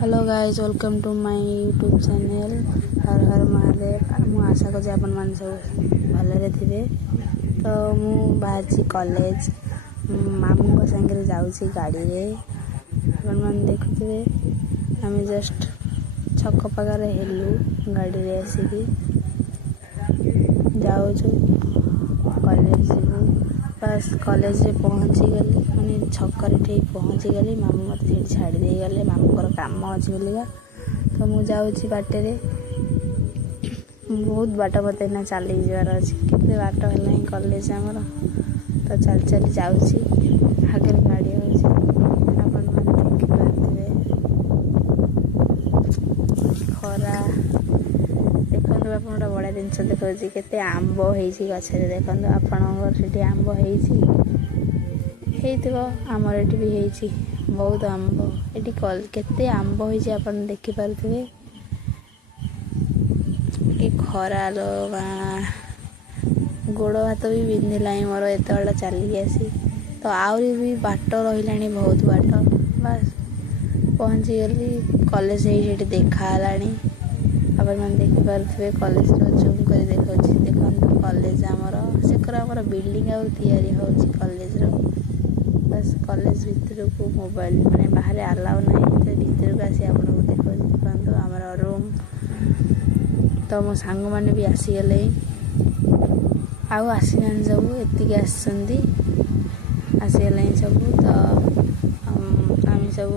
Hello guys welcome to my YouTube channel हर हर महादेव। मु आशा कर आप सब भलरे थे। तो मु बाहर कॉलेज मामू सागर जाऊँगी गाड़ी रे। अपन देखुए आम जस्ट छक पाखे हेलु गाड़ी रे आसिकी जाऊँ कॉलेज जीवु। बस कॉलेज रे पहुँची गली माने छकर ठीक पहुँची गली। मामू मत छाड़ी दे गले मामूर काम अच्छी बोलिका। तो मुझे जाऊँगी बाटे बहुत बाट मत ना चली जबार अच्छे के बाट है कॉलेज आमर। तो चल चली जाऊँगी आगे गाड़ी आपण देखिपे खरा देखो आप गोटे बड़ा जिनस देखा केते आंब हो गचरे देखो आपंकर आंब होमर ये भी होती बहुत आंब ये केते आंब हो देखिपे कि खरा लो गोड़ हाथ भी बिंधिला मोर एत बड़ा चलिकी आसी। तो आहरी भी बाट रही बहुत बाट बस पहुँची गली कॉलेज ये देखाला। अपन देखिपे कॉलेज जूम कर देखा देखो कॉलेज आमर से बिल्डिंग या कॉलेज बस कॉलेज भितर को मोबाइल मैंने बाहर अलाउ ना भितर को आसी आप देखो आमर रूम। तो मो सांग मैंने भी आसीगले आउ आसीना सब एतिक आसीगले सब। तो आम सब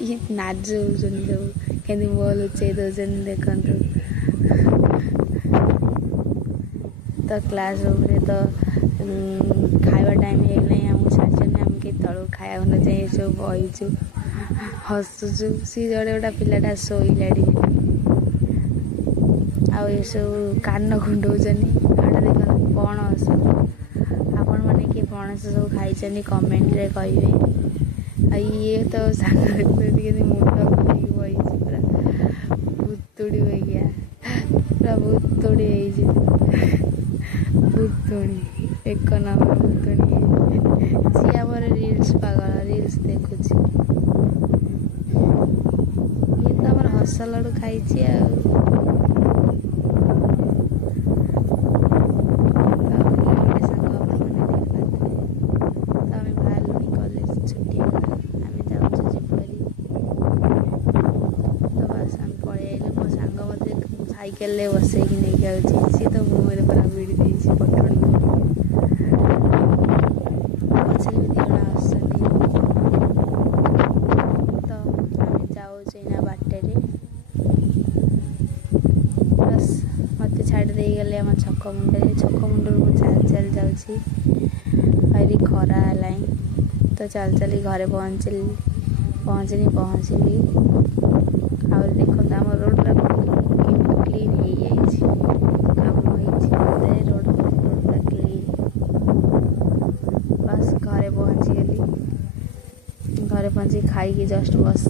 ये नाचु सब केंदी मुह लुचे दौन देखु। तो क्लास रूम रे तो खावा टाइम है आमको छाड़ी आम कि तलू खाया न जाए सब बहीचु हसुचु सी जड़े गोटा पिलाटा शोला आउ ये सब कान खुंडौन आटा देख पणस आपण मैंने किए पणस सब खाई कमेंट रे कहे। ये तो सांग मुंड बही पूरा भुतुड़ी हो गया पूरा भुतुड़ी भुतुड़ी एक नंबर भुतुड़ी सी आम रिल्स पागल रिल्स देखुची। ये तो आम हस लड़ू खाई साइकेल बसई नहीं जाऊँगी सी तो मुहर पूरा भिड़ी देती पटड़ी पचर भी दिहड़ा आस। तो आम जाऊँ बाटे बस मत छाड़ी दे गले आम छक मुंड चल चल जाऊँगी भारी खरा है। तो चल चली घरे पहुँचनी और देखो आम रोड क्लीन हो काम रोड पूरा क्लीन। बस घरे पहुँची गली घरे पहुँची खाई जस्ट बस।